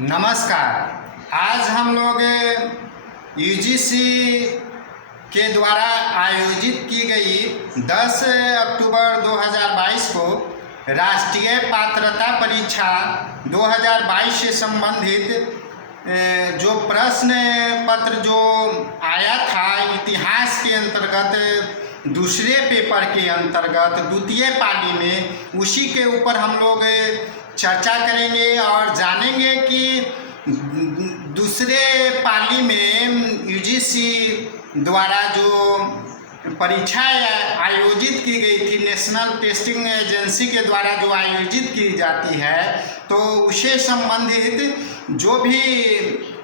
नमस्कार। आज हम लोग यूजीसी के द्वारा आयोजित की गई 10 अक्टूबर 2022 को राष्ट्रीय पात्रता परीक्षा 2022 से संबंधित जो प्रश्न पत्र जो आया था इतिहास के अंतर्गत दूसरे पेपर के अंतर्गत द्वितीय पाली में, उसी के ऊपर हम लोग चर्चा करेंगे और जानेंगे कि दूसरे पाली में यूजीसी द्वारा जो परीक्षा आयोजित की गई थी, नेशनल टेस्टिंग एजेंसी के द्वारा जो आयोजित की जाती है, तो उससे संबंधित जो भी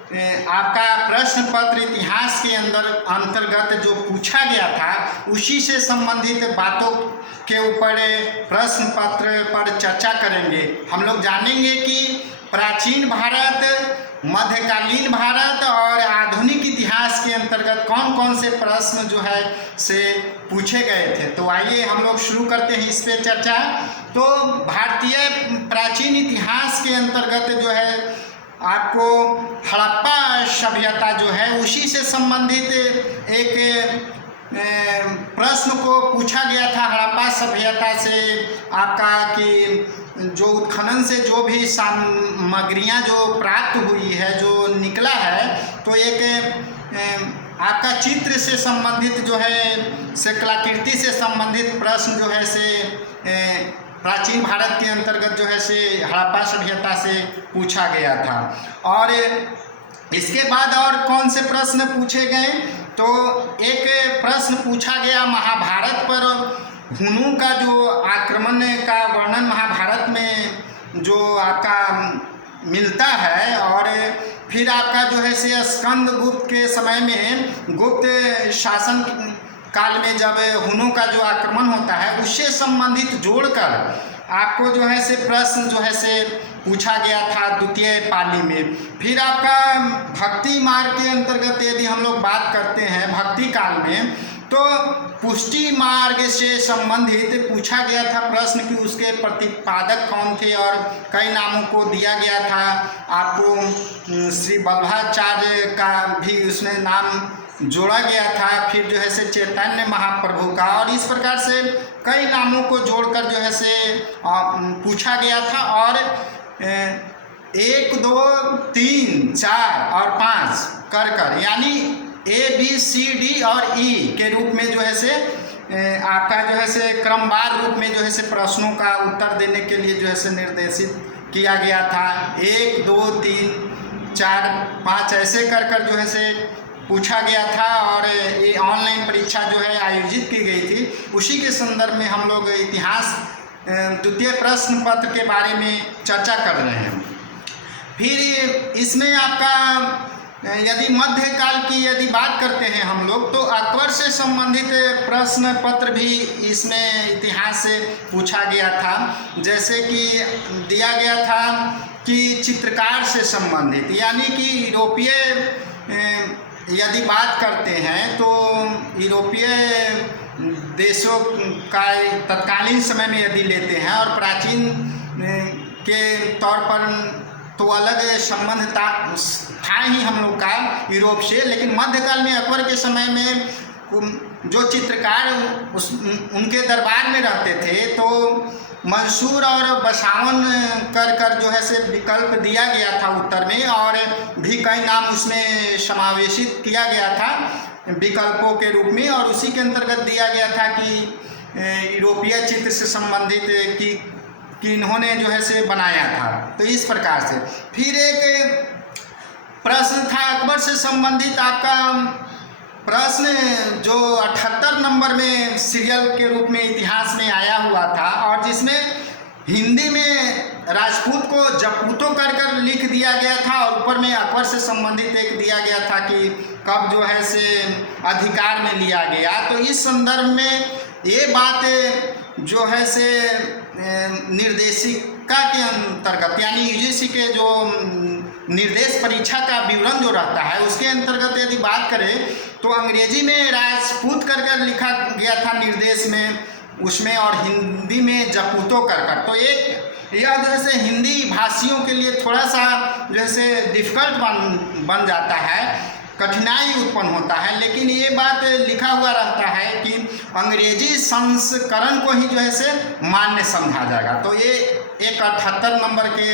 आपका प्रश्न पत्र इतिहास के अंतर्गत जो पूछा गया था, उसी से संबंधित बातों के ऊपर प्रश्न पत्र पर चर्चा करेंगे। हम लोग जानेंगे कि प्राचीन भारत, मध्यकालीन भारत और आधुनिक इतिहास के अंतर्गत कौन कौन से प्रश्न जो है से पूछे गए थे। तो आइए हम लोग शुरू करते हैं इस पे चर्चा। तो भारतीय प्राचीन इतिहास के अंतर्गत जो है आपको हड़प्पा सभ्यता जो है उसी से संबंधित एक प्रश्न को पूछा गया था। हड़प्पा सभ्यता से आपका कि जो उत्खनन से जो भी सामग्रियां जो प्राप्त हुई है, जो निकला है, तो एक आपका चित्र से संबंधित जो है से कलाकृति से संबंधित प्रश्न जो है से प्राचीन भारत के अंतर्गत जो है से हड़प्पा सभ्यता से पूछा गया था। और इसके बाद और कौन से प्रश्न पूछे गए, तो एक प्रश्न पूछा गया महाभारत पर। हुनु का जो आक्रमण का वर्णन महाभारत में जो आपका मिलता है, और फिर आपका जो है से स्कंद गुप्त के समय में, गुप्त शासन काल में जब हुनु का जो आक्रमण होता है, उससे संबंधित जोड़कर आपको जो है से प्रश्न जो है से पूछा गया था द्वितीय पाली में। फिर आपका भक्ति मार्ग के अंतर्गत यदि हम लोग बात करते हैं भक्ति काल में, तो पुष्टि मार्ग से संबंधित पूछा गया था प्रश्न कि उसके प्रतिपादक कौन थे, और कई नामों को दिया गया था आपको। श्री वल्लभाचार्य का भी उसमें नाम जोड़ा गया था, फिर जो है से चैतन्य महाप्रभु का, और इस प्रकार से कई नामों को जोड़कर जो है से पूछा गया था। और 1, 2, 3, 4 और 5 कर यानी ABCD और E के रूप में जो है से आपका जो है से क्रमवार रूप में जो है से प्रश्नों का उत्तर देने के लिए जो है से निर्देशित किया गया था। 1, 2, 3, 4, 5 ऐसे कर जो है से पूछा गया था। और ये ऑनलाइन परीक्षा जो है आयोजित की गई थी, उसी के संदर्भ में हम लोग इतिहास द्वितीय प्रश्न पत्र के बारे में चर्चा कर रहे हैं। फिर इसमें आपका यदि मध्यकाल की यदि बात करते हैं हम लोग, तो अकबर से संबंधित प्रश्न पत्र भी इसमें इतिहास से पूछा गया था। जैसे कि दिया गया था कि चित्रकार से संबंधित, यानी कि यूरोपीय यदि बात करते हैं तो यूरोपीय देशों का तत्कालीन समय में यदि लेते हैं, और प्राचीन के तौर पर तो अलग संबंध था ही हम लोग का यूरोप से, लेकिन मध्यकाल में अकबर के समय में जो चित्रकार उनके दरबार में रहते थे, तो मंसूर और बसावन कर जो है से विकल्प दिया गया था उत्तर में, और भी कई नाम उसमें समावेशित किया गया था विकल्पों के रूप में, और उसी के अंतर्गत दिया गया था कि यूरोपीय चित्र से संबंधित कि इन्होंने जो है से बनाया था। तो इस प्रकार से फिर एक प्रश्न था अकबर से संबंधित आपका प्रश्न जो 78 नंबर में सीरियल के रूप में इतिहास में आया हुआ था, और जिसमें हिंदी में राजपूत को जपूतो कर लिख दिया गया था, और ऊपर में अकबर से संबंधित एक दिया गया था कि कब जो है से अधिकार में लिया गया। तो इस संदर्भ में ये बात जो है से निर्देशिका के अंतर्गत, यानी यूजीसी के जो निर्देश परीक्षा का विवरण जो रहता है उसके अंतर्गत यदि बात करें, तो अंग्रेजी में राजपूत कर लिखा गया था निर्देश में उसमें, और हिंदी में जपूतो कर। तो एक यह जो है से हिंदी भाषियों के लिए थोड़ा सा जो है से डिफ़िकल्ट बन जाता है, कठिनाई उत्पन्न होता है। लेकिन ये बात लिखा हुआ रहता है कि अंग्रेजी संस्करण को ही जो है से मान्य समझा जाएगा। तो ये एक 78 नंबर के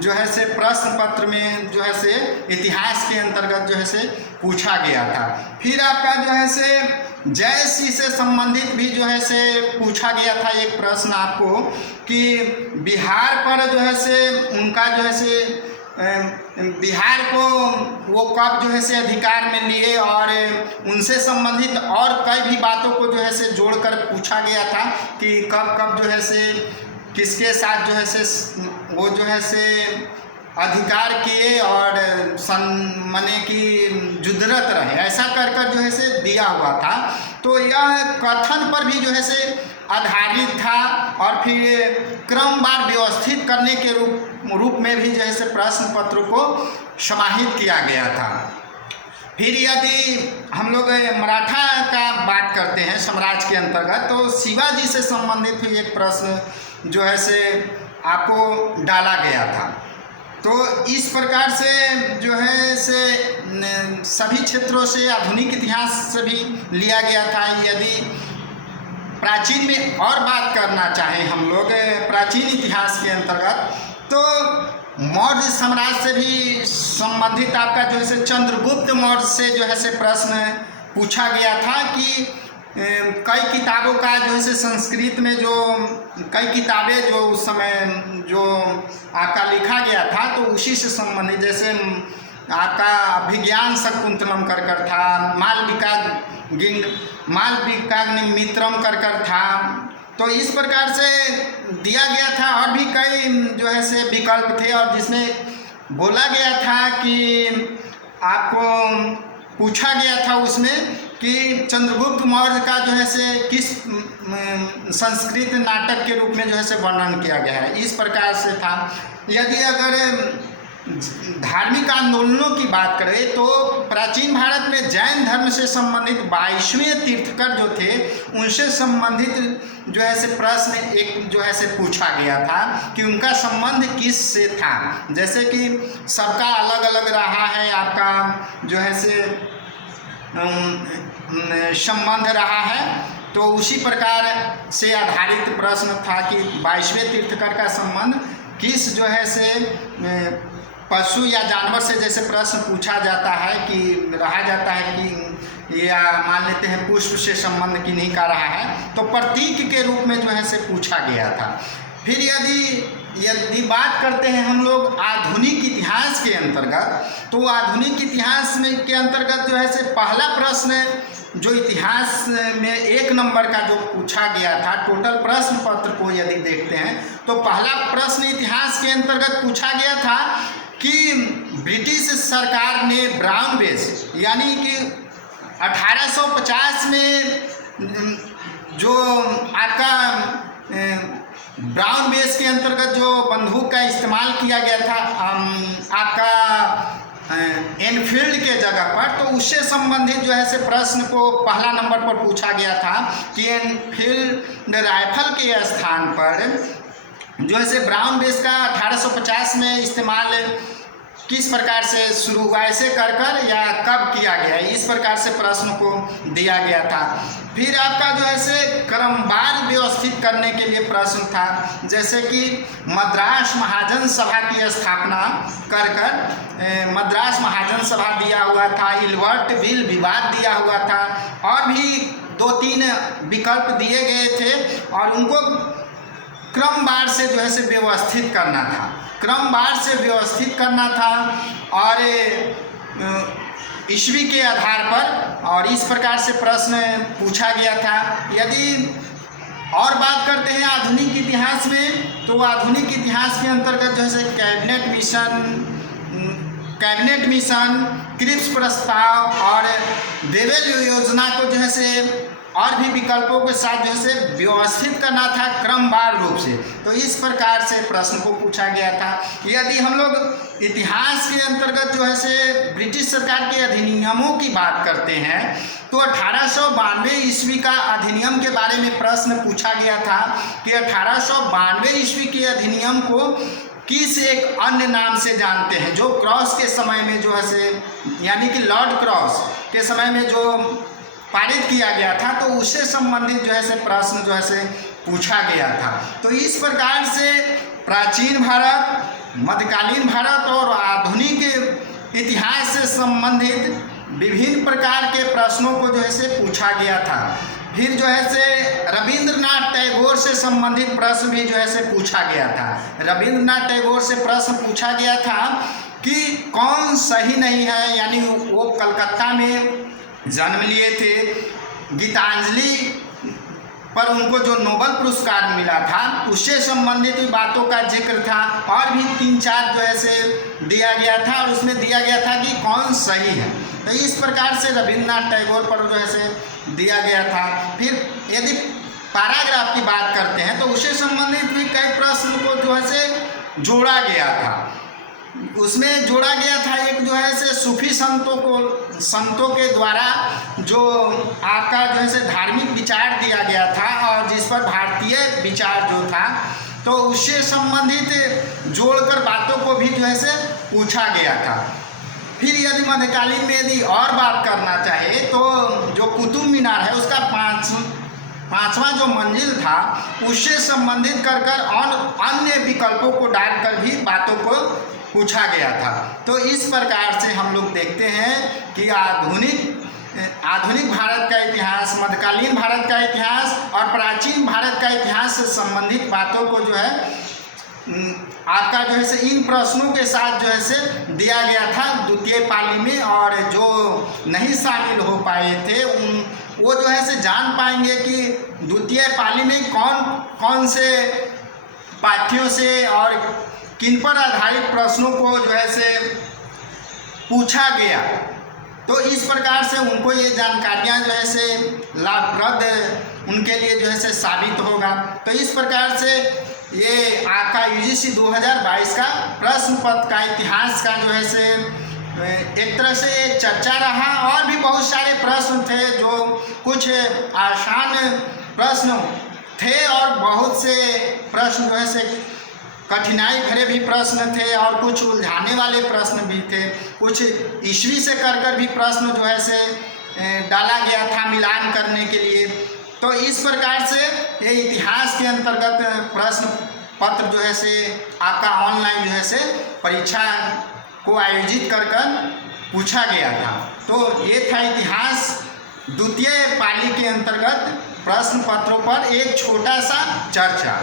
जो है से प्रश्न पत्र में जो है से इतिहास के अंतर्गत जो है से पूछा गया था। फिर आपका जो है से जयसिंह से संबंधित भी जो है से पूछा गया था एक प्रश्न आपको कि बिहार पर जो है से उनका जो है से बिहार को वो कब जो है से अधिकार में लिए, और उनसे संबंधित और कई भी बातों को जो है से जोड़कर पूछा गया था कि कब कब जो है से किसके साथ जो है से वो जो है से अधिकार किए और माने कि जुदरत रहे, ऐसा कर कर जो है से दिया हुआ था। तो यह कथन पर भी जो है से आधारित था और फिर क्रमवार व्यवस्थित करने के रूप में भी जो है से प्रश्न पत्र को समाहित किया गया था। फिर यदि हम लोग मराठा का बात करते हैं साम्राज्य के अंतर्गत, तो शिवाजी से संबंधित भी एक प्रश्न जो है से आपको डाला गया था। तो इस प्रकार से जो है से सभी क्षेत्रों से आधुनिक इतिहास से भी लिया गया था। यदि प्राचीन में और बात करना चाहें हम लोग प्राचीन इतिहास के अंतर्गत, तो मौर्य साम्राज्य से भी संबंधित आपका जो है चंद्रगुप्त मौर्य से जो है प्रश्न पूछा गया था कि कई किताबों का जो है संस्कृत में जो कई किताबें जो उस समय जो आपका लिखा गया था, तो उसी से संबंधित जैसे आपका अभिज्ञान शकुंतलम कर था, मालविकाग्निमित्रम कर था। तो इस प्रकार से दिया गया था। और भी कई जो है से विकल्प थे और जिसमें बोला गया था कि आपको पूछा गया था उसमें कि चंद्रगुप्त मौर्य का जो है से किस संस्कृत नाटक के रूप में जो है से वर्णन किया गया है, इस प्रकार से था। यदि अगर धार्मिक आंदोलनों की बात करें तो प्राचीन भारत में जैन धर्म से संबंधित 22वें तीर्थकर जो थे उनसे संबंधित जो है से प्रश्न एक जो है से पूछा गया था कि उनका संबंध किस से था। जैसे कि सबका अलग अलग रहा है आपका जो है से संबंध रहा है, तो उसी प्रकार से आधारित प्रश्न था कि 22वें तीर्थकर का संबंध किस जो है से पशु या जानवर से जैसे प्रश्न पूछा जाता है कि रहा जाता है कि या मान लेते हैं पुष्प से संबंध किन्हीं का रहा है, तो प्रतीक के रूप में जो है से पूछा गया था। फिर यदि बात करते हैं हम लोग आधुनिक इतिहास के अंतर्गत, तो आधुनिक इतिहास में के अंतर्गत जो है से पहला प्रश्न जो इतिहास में 1 नंबर का जो पूछा गया था, टोटल प्रश्न पत्र को यदि देखते हैं तो पहला प्रश्न इतिहास के अंतर्गत पूछा गया था कि ब्रिटिश सरकार ने ब्राउन बेस यानी कि 1850 में जो आपका ब्राउन बेस के अंतर्गत जो बंदूक का इस्तेमाल किया गया था आपका एनफील्ड के जगह पर, तो उससे संबंधित जो है से प्रश्न को पहला नंबर पर पूछा गया था कि एनफील्ड राइफल के स्थान पर जो है से ब्राउन बेस का 1850 में इस्तेमाल किस प्रकार से शुरू हुआ, ऐसे कर या कब किया गया, इस प्रकार से प्रश्न को दिया गया था। फिर आपका जो है से क्रमवार व्यवस्थित करने के लिए प्रश्न था, जैसे कि मद्रास महाजन सभा की स्थापना कर मद्रास महाजन सभा दिया हुआ था, इल्बर्ट बिल विवाद दिया हुआ था, और भी 2-3 विकल्प दिए गए थे और उनको क्रमवार से जो है से व्यवस्थित करना था, क्रमवार से व्यवस्थित करना था और ईस्वी के आधार पर, और इस प्रकार से प्रश्न पूछा गया था। यदि और बात करते हैं आधुनिक इतिहास में, तो आधुनिक इतिहास के अंतर्गत जो है कैबिनेट मिशन, क्रिप्स प्रस्ताव और देवेल योजना को जो है से और भी विकल्पों के साथ जो है व्यवस्थित करना था क्रमवार रूप से। तो इस प्रकार से प्रश्न को पूछा गया था। यदि हम लोग इतिहास के अंतर्गत जो है ब्रिटिश सरकार के अधिनियमों की बात करते हैं तो 1892 ईस्वी का अधिनियम के बारे में प्रश्न पूछा गया था कि 1892 ईस्वी के अधिनियम को किस एक अन्य नाम से जानते हैं, जो क्रॉस के समय में जो है यानी कि लॉर्ड क्रॉस के समय में जो पारित किया गया था, तो उससे संबंधित जो है प्रश्न जो है पूछा गया था। तो इस प्रकार से प्राचीन भारत, मध्यकालीन भारत और आधुनिक इतिहास से संबंधित विभिन्न प्रकार के प्रश्नों को जो है पूछा गया था। फिर जो है रविंद्रनाथ टैगोर से संबंधित प्रश्न भी जो है पूछा गया था। रविंद्रनाथ टैगोर से प्रश्न पूछा गया था कि कौन सही नहीं है, यानी वो कलकत्ता में जन्म लिए थे, गीतांजलि पर उनको जो नोबेल पुरस्कार मिला था उससे संबंधित बातों का जिक्र था, और भी 3-4 जो है दिया गया था, और उसमें दिया गया था कि कौन सही है। तो इस प्रकार से रविंद्रनाथ टैगोर पर जो है दिया गया था। फिर यदि पैराग्राफ की बात करते हैं तो उससे संबंधित भी कई प्रश्न को जो है जोड़ा गया था। उसमें जोड़ा गया था एक जो है सूफी संतों के द्वारा जो आपका जो है धार्मिक विचार दिया गया था, और जिस पर भारतीय विचार जो था तो उससे संबंधित जोड़कर बातों को भी जो है पूछा गया था। फिर यदि मध्यकालीन में यदि और बात करना चाहे तो जो कुतुब मीनार है उसका पांचवा जो मंजिल था उससे संबंधित कर और अन्य विकल्पों को डालकर भी बातों को पूछा गया था। तो इस प्रकार से हम लोग देखते हैं कि आधुनिक भारत का इतिहास, मध्यकालीन भारत का इतिहास और प्राचीन भारत का इतिहास से संबंधित बातों को जो है आपका जो है इन प्रश्नों के साथ जो है दिया गया था द्वितीय पाली में, और जो नहीं शामिल हो पाए थे वो जो है जान पाएंगे कि द्वितीय पाली में कौन से पाठ्यों से और किन पर आधारित प्रश्नों को जो है पूछा गया। तो इस प्रकार से उनको ये जानकारियाँ जो है लाभप्रद उनके लिए जो है साबित होगा। तो इस प्रकार से ये आपका यूजीसी 2022 का प्रश्न पत्र का इतिहास का जो है एक तरह से चर्चा रहा, और भी बहुत सारे प्रश्न थे, जो कुछ आसान प्रश्न थे और बहुत से प्रश्न जो है कठिनाई भरे भी प्रश्न थे, और कुछ उलझाने वाले प्रश्न भी थे। कुछ ईस्वी से कर भी प्रश्न जो है डाला गया था मिलान करने के लिए। तो इस प्रकार से ये इतिहास के अंतर्गत प्रश्न पत्र जो है आपका ऑनलाइन जो है परीक्षा को आयोजित कर पूछा गया था। तो ये था इतिहास द्वितीय पाली के अंतर्गत प्रश्न पत्रों पर एक छोटा सा चर्चा।